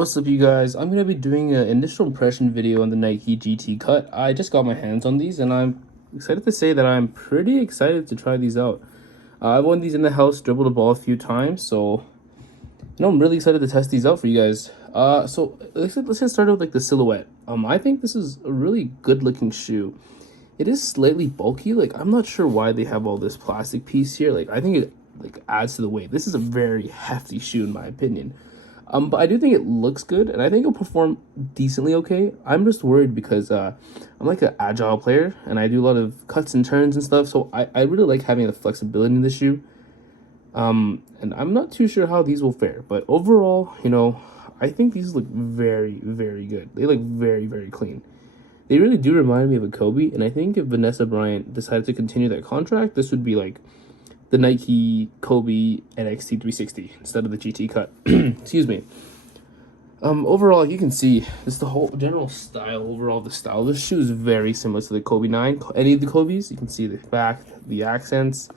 What's up, you guys? I'm gonna be doing an initial impression video on the Nike GT Cut. I just got my hands on these, and I'm excited to say that I'm pretty excited to try these out. I've worn these in the house, dribbled the ball a few times, so I'm really excited to test these out for you guys. So let's get started with like the silhouette. I think this is a really good looking shoe. It is slightly bulky. Like, I'm not sure why they have all this plastic piece here. Like, I think it like adds to the weight. This is a very hefty shoe in my opinion. But I do think it looks good, and I think it'll perform decently okay. I'm just worried because I'm like an agile player, and I do a lot of cuts and turns and stuff, so I really like having the flexibility in the shoe. And I'm not too sure how these will fare, but overall, I think these look very, very good. They look very, very clean. They really do remind me of a Kobe, and I think if Vanessa Bryant decided to continue that contract, this would be like the Nike Kobe NXT 360 instead of the GT Cut. Excuse me. Overall, you can see this the whole general style. Overall, the style of the shoe is very similar to the Kobe 9. Any of the Kobe's, you can see the back, the accents,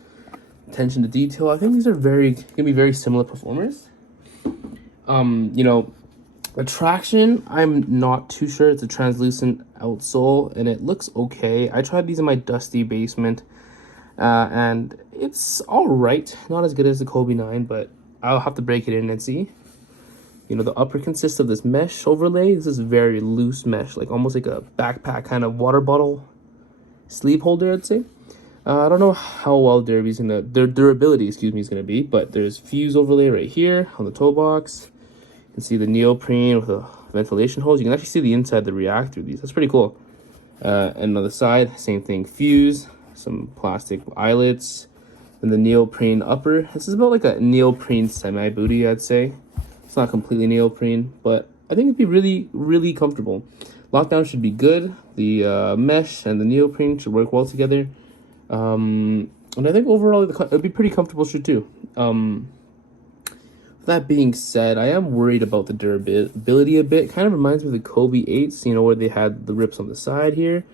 attention to detail. I think these are gonna be very similar performers. The traction, I'm not too sure. It's a translucent outsole, and it looks okay. I tried these in my dusty basement. And it's all right, not as good as the Kobe 9, but I'll have to break it in and see. The upper consists of this mesh overlay. This is very loose mesh, like almost like a backpack kind of water bottle sleeve holder, I'd say. I don't know how well their durability, is gonna be, but there's fuse overlay right here on the toe box. You can see the neoprene with the ventilation holes. You can actually see the inside the react through these. That's pretty cool. And on the side, same thing, fuse, some plastic eyelets, and the neoprene upper. This is about like a neoprene semi booty, I'd say. It's not completely neoprene, but I think it'd be really, really comfortable. Lockdown should be good. The mesh and the neoprene should work well together. And I think overall it'd be pretty comfortable shoe too. That being said, I am worried about the durability a bit. Kind of reminds me of the Kobe 8s, where they had the rips on the side here.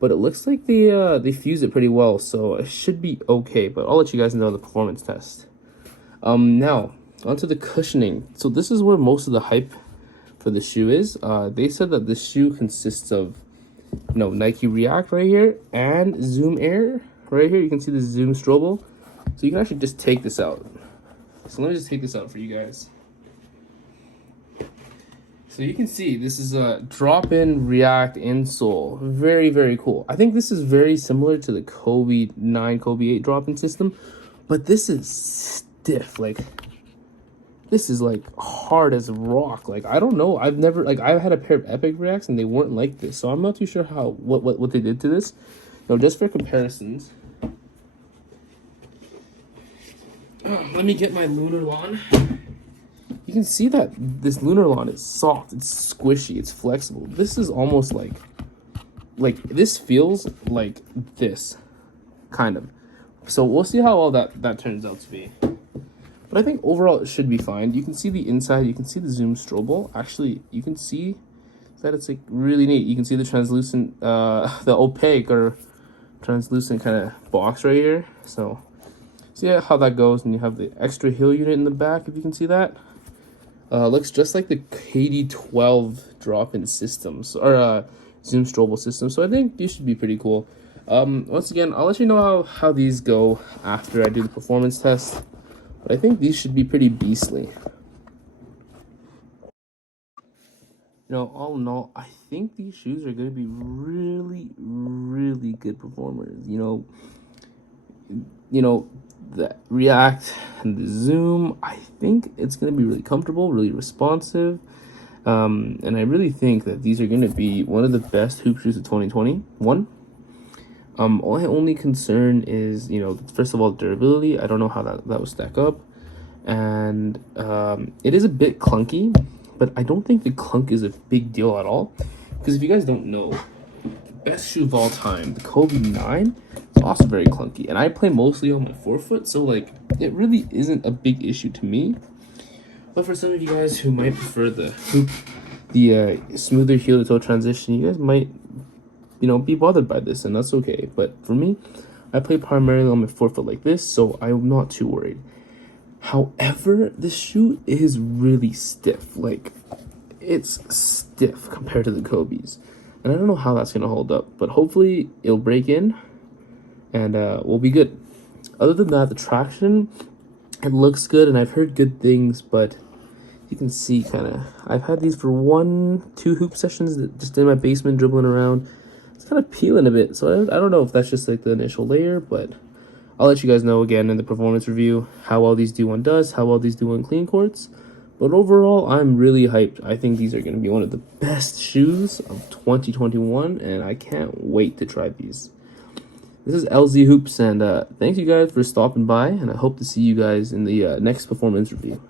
But it looks like they fuse it pretty well, so it should be okay. But I'll let you guys know the performance test. Now, onto the cushioning. So this is where most of the hype for the shoe is. They said that the shoe consists of, Nike React right here and Zoom Air right here. You can see the Zoom Strobel. So you can actually just take this out. So let me just take this out for you guys. So you can see this is a drop-in React insole. Very, very cool. I think this is very similar to the Kobe 9, Kobe 8 drop-in system, but this is stiff. Like, this is like hard as rock. Like, I don't know. I've had a pair of Epic Reacts and they weren't like this, so I'm not too sure what they did to this. Just for comparisons. Let me get my Lunarlon. You can see that this Lunarlon is soft, it's squishy, it's flexible. This is almost like this feels like this, kind of. So we'll see how all that turns out to be. But I think overall it should be fine. You can see the inside, you can see the Zoom Strobel. Actually, you can see that it's like really neat. You can see the translucent, the opaque or translucent kind of box right here. So see how that goes, and you have the extra heel unit in the back, if you can see that. Looks just like the KD12 drop-in systems or Zoom Strobel system, so I think these should be pretty cool. Once again, I'll let you know how these go after I do the performance test, but I think these should be pretty beastly. All in all, I think these shoes are going to be really, really good performers. The React and the Zoom, I think it's going to be really comfortable, really responsive, and I really think that these are going to be one of the best hoop shoes of 2021. My only concern is, first of all, durability. I don't know how that will stack up, and it is a bit clunky, but I don't think the clunk is a big deal at all, because if you guys don't know, the best shoe of all time, the Kobe 9, is also very clunky, and I play mostly on my forefoot, so like it really isn't a big issue to me. But for some of you guys who might prefer the smoother heel to toe transition, you guys might be bothered by this, and that's okay. But for me, I play primarily on my forefoot like this, so I'm not too worried. However, this shoe is really stiff. Like, it's stiff compared to the Kobe's. And I don't know how that's going to hold up, but hopefully it'll break in and we'll be good. Other than that, the traction, it looks good, and I've heard good things, but you can see kind of, I've had these for 1-2 hoop sessions just in my basement dribbling around. It's kind of peeling a bit, so I don't know if that's just like the initial layer, but I'll let you guys know again in the performance review how well these do on dust, how well these do on clean courts. But overall, I'm really hyped. I think these are going to be one of the best shoes of 2021, and I can't wait to try these. This is LZ Hoops, and thanks you guys for stopping by, and I hope to see you guys in the next performance review.